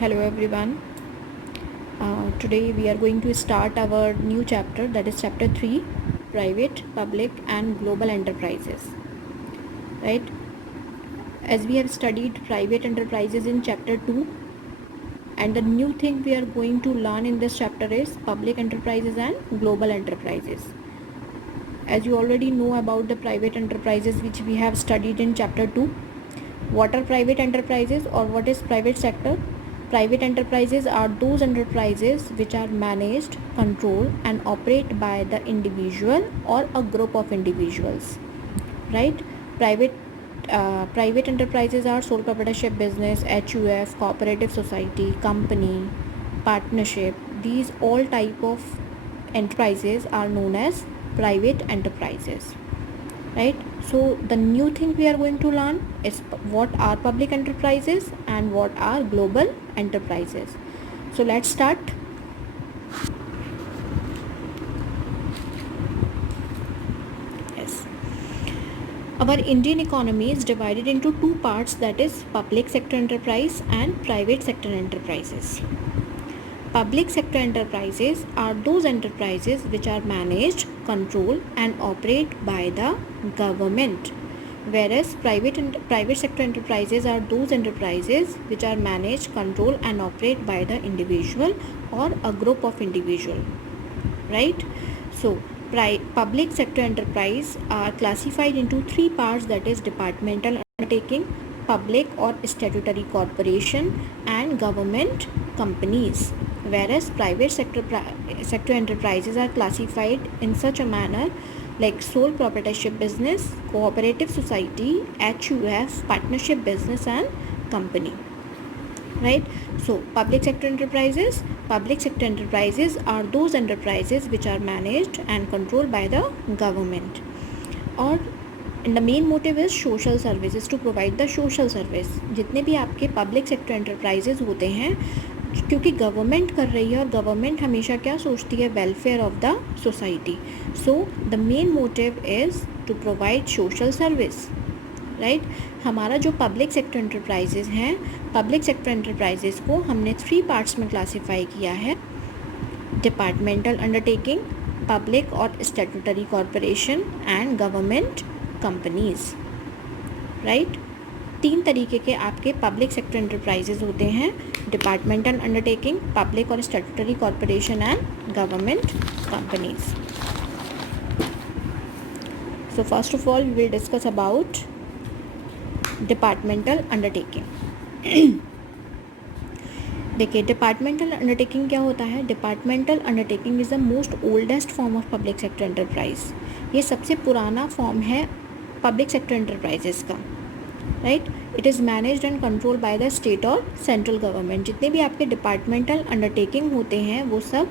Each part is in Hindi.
Hello everyone. Today we are going to start our new chapter, that is chapter 3, private, public and global enterprises. Right? As we have studied private enterprises in chapter 2, and the new thing we are going to learn in this chapter is public enterprises and global enterprises. As you already know about the private enterprises which we have studied in chapter 2, what are private enterprises or what is private sector? Private enterprises are those enterprises which are managed, controlled and operate by the individual or a group of individuals. Right? Private enterprises are sole proprietorship business, HUF, cooperative society, company, partnership. These all type of enterprises are known as private enterprises. Right? So the new thing we are going to learn is what are public enterprises and what are global enterprises. So let's start. Yes. Our Indian economy is divided into two parts, that is public sector enterprise and private sector enterprises. Public sector enterprises are those enterprises which are managed, controlled and operate by the government, whereas private sector enterprises are those enterprises which are managed, controlled and operate by the individual or a group of individual. Right? So public sector enterprise are classified into three parts, that is departmental undertaking, public or statutory corporation and government companies, whereas private sector enterprises are classified in such a manner like sole proprietorship business, cooperative society, HUF, partnership business and company. Right? So public sector enterprises are those enterprises which are managed and controlled by the government, और and the main motive is social services, to provide the social service. जितने भी आपके पब्लिक सेक्टर एंटरप्राइजेज होते हैं, क्योंकि गवर्नमेंट कर रही है और गवर्नमेंट हमेशा क्या सोचती है, welfare of the society. So the main motive is to provide social service. Right? हमारा जो पब्लिक सेक्टर एंटरप्राइजेज हैं, पब्लिक सेक्टर एंटरप्राइजेज को हमने 3 पार्ट्स में क्लासीफाई किया है: डिपार्टमेंटल अंडरटेकिंग, पब्लिक और statutory corporation and government companies. Right? 3 तरीके के आपके पब्लिक सेक्टर एंटरप्राइजेज होते हैं: डिपार्टमेंटल अंडरटेकिंग, पब्लिक और statutory corporation and government companies. So first of all we will discuss about departmental undertaking. देखिए, डिपार्टमेंटल अंडरटेकिंग क्या होता है? Departmental undertaking is the most oldest form of public sector enterprise. ये सबसे पुराना फॉर्म है पब्लिक सेक्टर एंटरप्राइजेस का. Right? It is managed and control by the state और सेंट्रल गवर्नमेंट. जितने भी आपके डिपार्टमेंटल अंडरटेकिंग होते हैं वो सब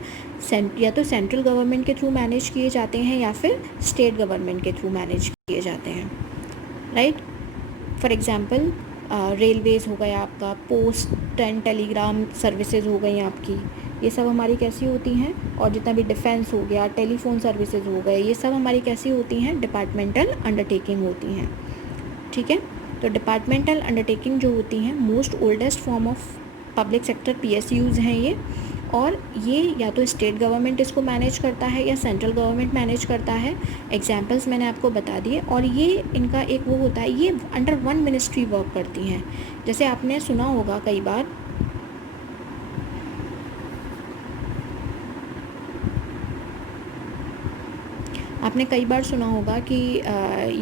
या तो सेंट्रल गवर्नमेंट के थ्रू मैनेज किए जाते हैं या फिर स्टेट गवर्नमेंट के थ्रू मैनेज किए जाते हैं. राइट? फॉर एग्ज़ाम्पल रेलवेज़ हो गया आपका, पोस्ट एंड टेलीग्राम सर्विसेज हो गई आपकी, ये सब हमारी कैसी होती हैं. और जितना भी डिफेंस हो गया, टेलीफोन सर्विसेज हो गए, ये सब हमारी कैसी होती हैं? डिपार्टमेंटल अंडरटेकिंग होती हैं. ठीक है? तो डिपार्टमेंटल अंडरटेकिंग जो होती हैं, most oldest form of public sector PSUs हैं ये. और ये या तो स्टेट गवर्नमेंट इसको मैनेज करता है या सेंट्रल गवर्नमेंट मैनेज करता है. एग्जांपल्स मैंने आपको बता दिए. और ये इनका एक वो होता है, ये अंडर वन मिनिस्ट्री वर्क करती हैं. जैसे आपने सुना होगा कई बार, सुना होगा कि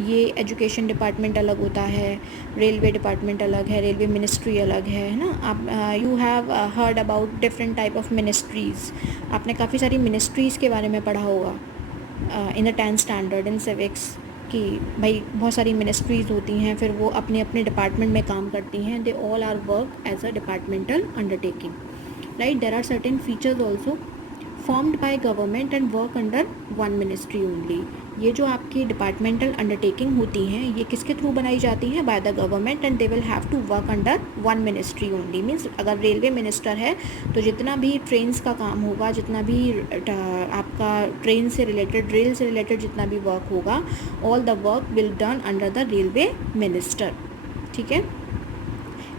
ये एजुकेशन डिपार्टमेंट अलग होता है, रेलवे डिपार्टमेंट अलग है, रेलवे मिनिस्ट्री अलग है ना. आप you have heard about different type of ministries. आपने काफ़ी सारी मिनिस्ट्रीज़ के बारे में पढ़ा होगा in the 10th standard in civics, कि भाई बहुत सारी मिनिस्ट्रीज़ होती हैं, फिर वो अपने अपने डिपार्टमेंट में काम करती हैं. They all are work as a departmental undertaking. Right? There are certain features also formed by government and work under one ministry only. ये जो आपकी डिपार्टमेंटल अंडरटेकिंग होती हैं, ये किसके थ्रू बनाई जाती हैं? By the government, and they will have to work under one ministry only. Means अगर रेलवे मिनिस्टर है तो जितना भी ट्रेन्स का काम होगा, जितना भी आपका ट्रेन से रिलेटेड, रेल से रिलेटेड जितना भी वर्क होगा, all the work will done under the railway minister. ठीक है?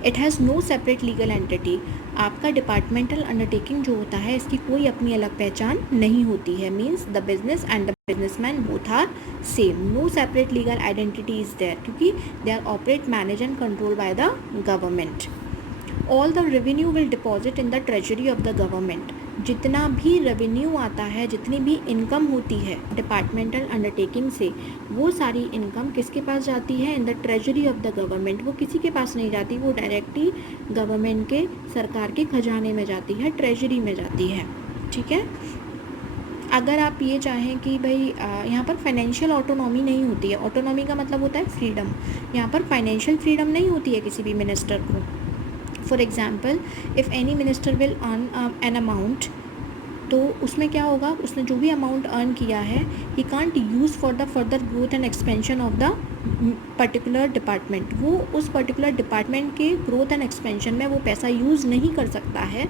It has no separate legal entity. आपका डिपार्टमेंटल अंडरटेकिंग जो होता है इसकी कोई अपनी अलग पहचान नहीं होती है। Means the business and the businessman both are same, no separate legal identity is there, क्योंकि they are operate manage and control by the government. All the revenue will deposit in the treasury of the government. जितना भी रेवेन्यू आता है, जितनी भी इनकम होती है डिपार्टमेंटल अंडरटेकिंग से, वो सारी इनकम किसके पास जाती है? इन the treasury of the government. वो किसी के पास नहीं जाती, वो डायरेक्टली गवर्नमेंट के, सरकार के खजाने में जाती है, ट्रेजरी में जाती है। ठीक है। अगर आप ये चाहें कि भाई यहाँ पर फाइनेंशियल ऑटोनॉमी नहीं होती है, ऑटोनॉमी का मतलब होता है फ्रीडम, यहाँ पर फाइनेंशियल फ्रीडम नहीं होती है किसी भी मिनिस्टर को। For example, if any minister will earn an amount, तो उसमें क्या होगा, उसने जो भी अमाउंट अर्न किया है, he can't use for the further growth and expansion of the particular department. वो उस पर्टिकुलर डिपार्टमेंट के ग्रोथ एंड एक्सपेंशन में वो पैसा यूज़ नहीं कर सकता है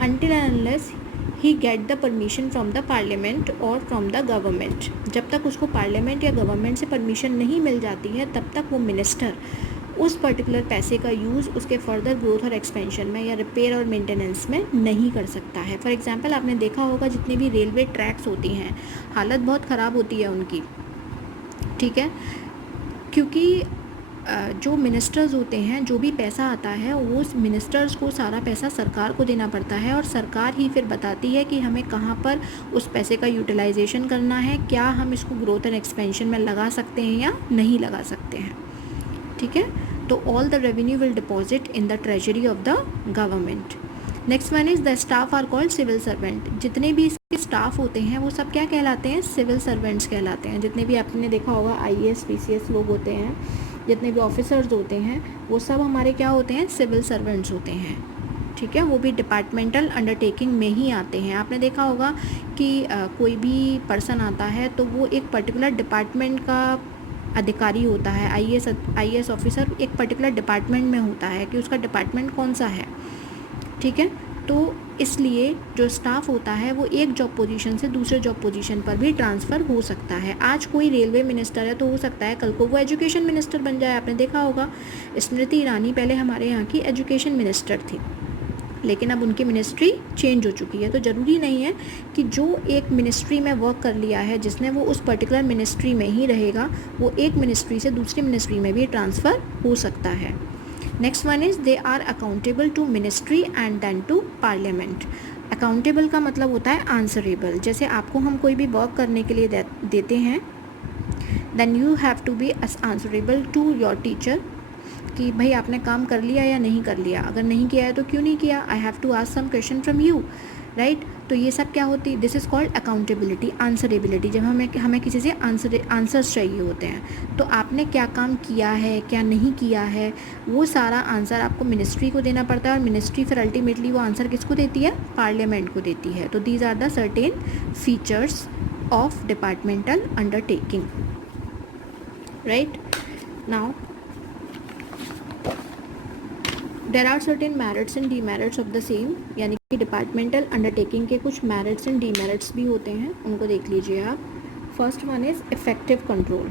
until and unless he get the permission from the parliament और फ्रॉम द गवर्नमेंट। जब तक उसको पार्लियामेंट या गवर्नमेंट से परमिशन नहीं मिल जाती है, तब तक वो मिनिस्टर उस पर्टिकुलर पैसे का यूज़ उसके फर्दर ग्रोथ और एक्सपेंशन में या रिपेयर और मेंटेनेंस में नहीं कर सकता है। फॉर एग्जांपल, आपने देखा होगा जितनी भी रेलवे ट्रैक्स होती हैं, हालत बहुत ख़राब होती है उनकी। ठीक है, क्योंकि जो मिनिस्टर्स होते हैं, जो भी पैसा आता है वो मिनिस्टर्स को सारा पैसा सरकार को देना पड़ता है, और सरकार ही फिर बताती है कि हमें कहाँ पर उस पैसे का यूटिलाइजेशन करना है, क्या हम इसको ग्रोथ एंड एक्सपेंशन में लगा सकते हैं या नहीं लगा सकते हैं। ठीक है, तो all the revenue will deposit in the treasury of the government. Next one is the staff are called civil servant. जितने भी इसके स्टाफ होते हैं वो सब क्या कहलाते हैं? सिविल सर्वेंट्स कहलाते हैं। जितने भी आपने देखा होगा IAS PCS लोग होते हैं, जितने भी ऑफिसर्स होते हैं, वो सब हमारे क्या होते हैं? सिविल सर्वेंट्स होते हैं। ठीक है, वो भी डिपार्टमेंटल अंडरटेकिंग में ही आते हैं। आपने देखा होगा कि कोई भी पर्सन आता है तो वो एक पर्टिकुलर डिपार्टमेंट का अधिकारी होता है। IAS ऑफिसर एक पर्टिकुलर डिपार्टमेंट में होता है कि उसका डिपार्टमेंट कौन सा है। ठीक है, तो इसलिए जो स्टाफ होता है वो एक जॉब पोजीशन से दूसरे जॉब पोजीशन पर भी ट्रांसफ़र हो सकता है। आज कोई रेलवे मिनिस्टर है तो हो सकता है कल को वो एजुकेशन मिनिस्टर बन जाए। आपने देखा होगा स्मृति ईरानी पहले हमारे यहाँ की एजुकेशन मिनिस्टर थी, लेकिन अब उनकी मिनिस्ट्री चेंज हो चुकी है। तो ज़रूरी नहीं है कि जो एक मिनिस्ट्री में वर्क कर लिया है जिसने, वो उस पर्टिकुलर मिनिस्ट्री में ही रहेगा, वो एक मिनिस्ट्री से दूसरी मिनिस्ट्री में भी ट्रांसफ़र हो सकता है। Next one is they are accountable to ministry and then to parliament. Accountable का मतलब होता है आंसरेबल। जैसे आपको हम कोई भी वर्क करने के लिए देते हैं, then you have to be answerable to your teacher कि भाई आपने काम कर लिया या नहीं कर लिया, अगर नहीं किया है तो क्यों नहीं किया, I have to ask some question from you, right. तो ये सब क्या होती है? This is called accountability, answerability. जब हमें किसी से आंसर्स चाहिए होते हैं, तो आपने क्या काम किया है, क्या नहीं किया है, वो सारा आंसर आपको मिनिस्ट्री को देना पड़ता है, और मिनिस्ट्री फिर अल्टीमेटली वो आंसर किसको देती है? पार्लियामेंट को देती है। तो these are the certain features of departmental undertaking, right. Now there are certain merits and demerits of the same, यानी कि डिपार्टमेंटल अंडरटेकिंग के कुछ मेरिट्स एंड डीमेरिट्स भी होते हैं, उनको देख लीजिए आप। First one is effective control.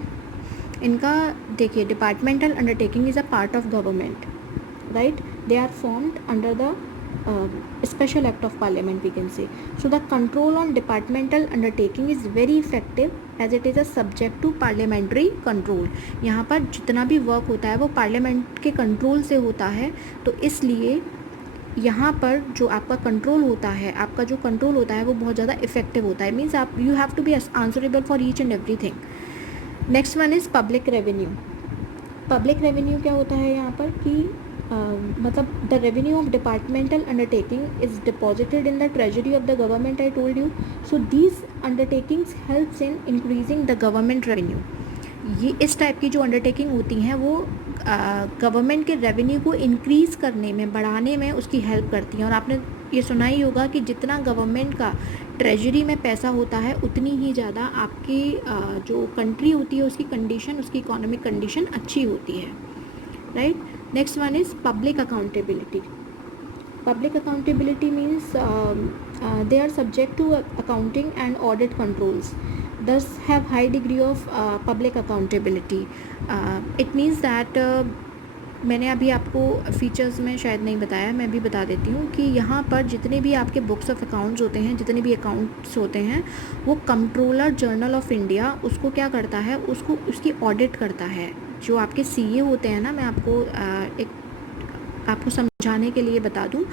इनका देखिए, departmental undertaking is a part of government, right. They are formed under the special act of parliament, we can say. So the control on departmental undertaking is very effective as it is a subject to parliamentary control. यहाँ पर जितना भी वर्क होता है वो पार्लियामेंट के कंट्रोल से होता है, तो इसलिए यहाँ पर जो आपका कंट्रोल होता है, आपका जो कंट्रोल होता है वो बहुत ज़्यादा इफेक्टिव होता है। मीन्स आप you have to be answerable for each and everything. Next one is public revenue. Public revenue क्या होता है यहाँ पर कि मतलब the revenue of departmental undertaking is deposited in the treasury of the government, I told you. So these undertakings helps in increasing the government revenue. ये इस टाइप की जो अंडरटेकिंग होती हैं वो गवर्नमेंट के रेवेन्यू को इंक्रीज़ करने में, बढ़ाने में उसकी हेल्प करती हैं। और आपने ये सुना ही होगा कि जितना गवर्नमेंट का ट्रेजरी में पैसा होता है, उतनी ही ज़्यादा आपकी जो कंट्री होती है उसकी कंडीशन, उसकी इकोनॉमिक कंडीशन अच्छी होती है, right. Next one is public accountability. Public accountability means they are subject to accounting and audit controls, thus have high degree of public accountability. It means that मैंने अभी आपको फीचर्स में शायद नहीं बताया, मैं भी बता देती हूँ कि यहाँ पर जितने भी आपके बुक्स ऑफ अकाउंट्स होते हैं, जितने भी अकाउंट्स होते हैं, वो कंट्रोलर जनरल ऑफ इंडिया उसको क्या करता है, उसको उसकी ऑडिट करता है। जो आपके सीए होते हैं ना, मैं आपको आपको समझाने के लिए बता दूं,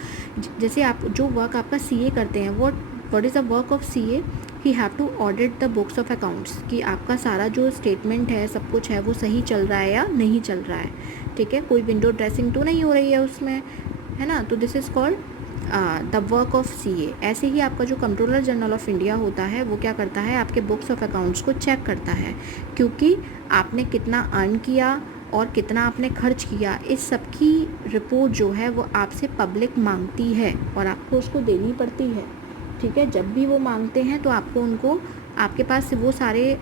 जैसे आप जो वर्क आपका सीए करते हैं, what is the work of CA, he have to audit the books of accounts कि आपका सारा जो स्टेटमेंट है, सब कुछ है, वो सही चल रहा है या नहीं चल रहा है, ठीक है, कोई विंडो ड्रेसिंग तो नहीं हो रही है उसमें, है ना। तो this is called the work of CA. ऐसे ही आपका जो कंट्रोलर जनरल ऑफ इंडिया होता है, वो क्या करता है, आपके बुक्स ऑफ अकाउंट्स को चेक करता है, क्योंकि आपने कितना अर्न किया और कितना आपने खर्च किया, इस सब की रिपोर्ट जो है वो आपसे पब्लिक मांगती है और आपको उसको देनी पड़ती है, ठीक है। जब भी वो मांगते हैं तो आपको उनको, आपके पास वो सारे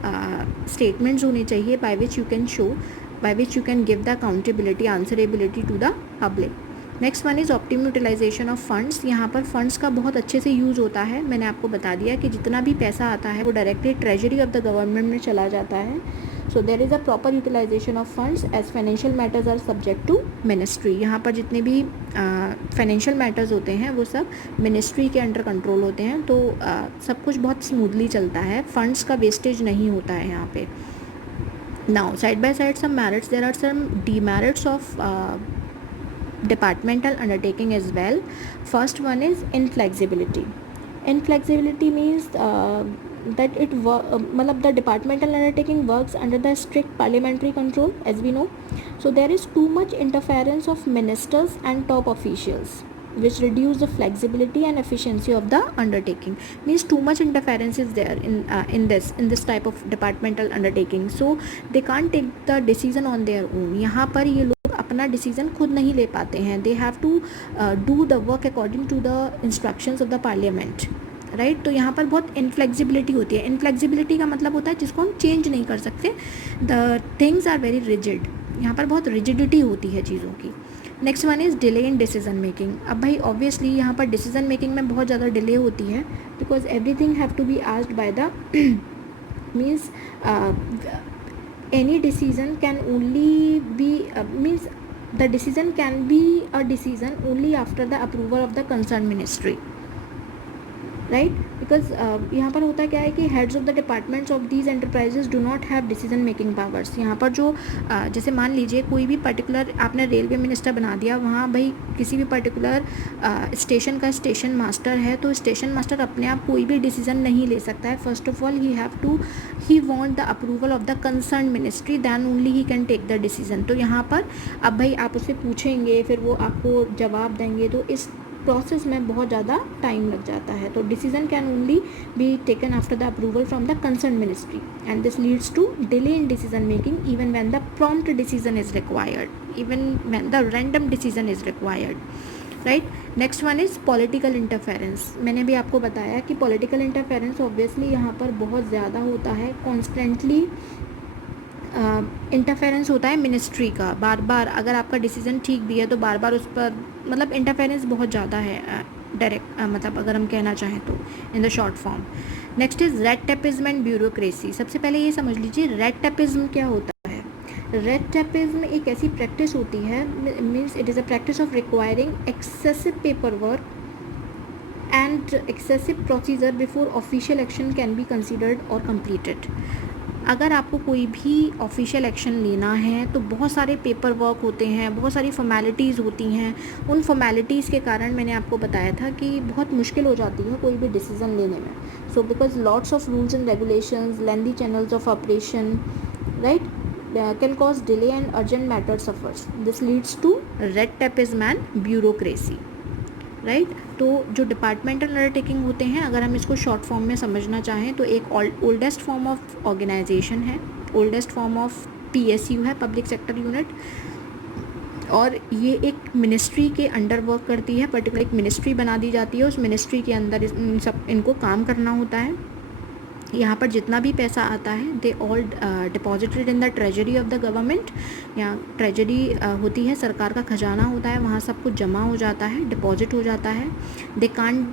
स्टेटमेंट्स होने चाहिए by which you can show, by which you can give the accountability, answerability to the public. Next one is optimum utilisation of funds. यहाँ पर फंड्स का बहुत अच्छे से यूज़ होता है। मैंने आपको बता दिया कि जितना भी पैसा आता है वो directly treasury of the government में चला जाता है। So there is a proper utilisation of funds as financial matters are subject to ministry. यहाँ पर जितने भी फाइनेंशियल मैटर्स होते हैं वो सब मिनिस्ट्री के अंडर कंट्रोल होते हैं, तो सब कुछ बहुत स्मूथली चलता है, फंड्स का वेस्टेज नहीं होता है यहाँ पे। Now side by side some merits, there are some demerits of departmental undertaking as well. First one is inflexibility. Inflexibility means that matlab the departmental undertaking works under the strict parliamentary control, as we know. So there is too much interference of ministers and top officials, which reduce the flexibility and efficiency of the undertaking. Means too much interference is there in this type of departmental undertaking, so they can't take the decision on their own. यहाँ पर ये लोग अपना डिसीजन खुद नहीं ले पाते हैं, they have to do the work according to the instructions of the parliament, right. तो यहाँ पर बहुत इनफ्लेक्सिबिलिटी होती है। इनफ्लेक्सिबिलिटी का मतलब होता है जिसको हम चेंज नहीं कर सकते, the things are very rigid, यहाँ पर बहुत रिजिडिटी होती है चीज़ों की। Next one is delay in decision making. अब भाई ऑब्वियसली यहाँ पर डिसीजन मेकिंग में बहुत ज़्यादा डिले होती है, because everything have to be asked by the means any decision can only be means the decision can be a decision only after the approval of the concerned ministry, right. Because यहाँ पर होता क्या है कि heads of the departments of these enterprises do not have decision making powers. यहाँ पर जो जैसे मान लीजिए कोई भी पर्टिकुलर आपने रेलवे मिनिस्टर बना दिया, वहाँ भाई किसी भी पर्टिकुलर स्टेशन का स्टेशन मास्टर है, तो स्टेशन मास्टर अपने आप कोई भी डिसीजन नहीं ले सकता है। First of all he want the approval of the concern ministry, then only he can take the decision. तो यहाँ पर अब भाई आप उससे पूछेंगे, फिर वो आपको जवाब देंगे, तो इस प्रोसेस में बहुत ज़्यादा टाइम लग जाता है। तो decision can only be taken after the approval from the concern ministry and this leads to delay in decision making even when the prompt decision is required, even when the random decision is required, right. Next one is political interference. मैंने भी आपको बताया कि पॉलिटिकल इंटरफेरेंस ऑब्वियसली यहाँ पर बहुत ज़्यादा होता है, कॉन्स्टेंटली इंटरफेरेंस होता है मिनिस्ट्री का। बार बार अगर आपका डिसीजन ठीक भी है तो बार बार उस पर मतलब इंटरफेरेंस बहुत ज़्यादा है, डायरेक्ट मतलब अगर हम कहना चाहें तो in the short form. Next is red tapism and bureaucracy. सबसे पहले ये समझ लीजिए रेड टेपिज्म क्या होता है। रेड टेपिज्म एक ऐसी प्रैक्टिस होती है, means it is a practice of requiring excessive paper work and excessive procedure before official action can be considered or completed. अगर आपको कोई भी ऑफिशियल एक्शन लेना है तो बहुत सारे पेपर वर्क होते हैं, बहुत सारी फॉर्मेलिटीज़ होती हैं। उन फॉर्मेलिटीज़ के कारण मैंने आपको बताया था कि बहुत मुश्किल हो जाती है कोई भी डिसीज़न लेने में। So because lots of rules and regulations, lengthy channels of operation, right, can cause delay and urgent matter suffers. This leads to red tapism and bureaucracy, right. तो जो डिपार्टमेंटल अंडरटेकिंग होते हैं, अगर हम इसको शॉर्ट फॉर्म में समझना चाहें तो एक ओल्डेस्ट फॉर्म ऑफ ऑर्गेनाइजेशन है, ओल्डेस्ट फॉर्म ऑफ PSU है, पब्लिक सेक्टर यूनिट, और ये एक मिनिस्ट्री के अंडर वर्क करती है। पर्टिकुलर एक मिनिस्ट्री बना दी जाती है, उस मिनिस्ट्री के अंदर इनको काम करना होता है। यहाँ पर जितना भी पैसा आता है they all deposited in the treasury of the government. यहाँ ट्रेजरी होती है, सरकार का खजाना होता है, वहाँ सब कुछ जमा हो जाता है, डिपॉजिट हो जाता है। They can't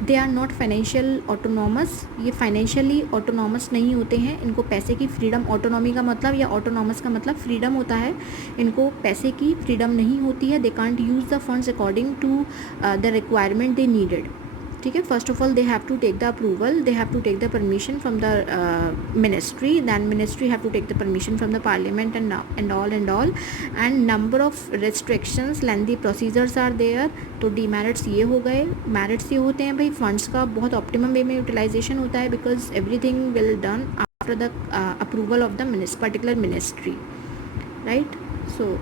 they are not financial autonomous, ये फाइनेंशियली ऑटोनॉमस नहीं होते हैं, इनको पैसे की फ्रीडम, ऑटोनॉमी का मतलब या ऑटोनॉमस का मतलब फ्रीडम होता है, इनको पैसे की फ्रीडम नहीं होती है। They can't use the funds according to the requirement they needed. ठीक है, first of all they have to take the approval, they have to take the permission from the ministry, then ministry have to take the permission from the parliament and all and number of restrictions, lengthy procedures are there. तो डीमेरिट्स ये हो गए। मेरिट्स ये होते हैं भाई फंड्स का बहुत ऑप्टिमम वे में यूटिलाइजेशन होता है, because everything will done after the approval of the particular ministry, right. So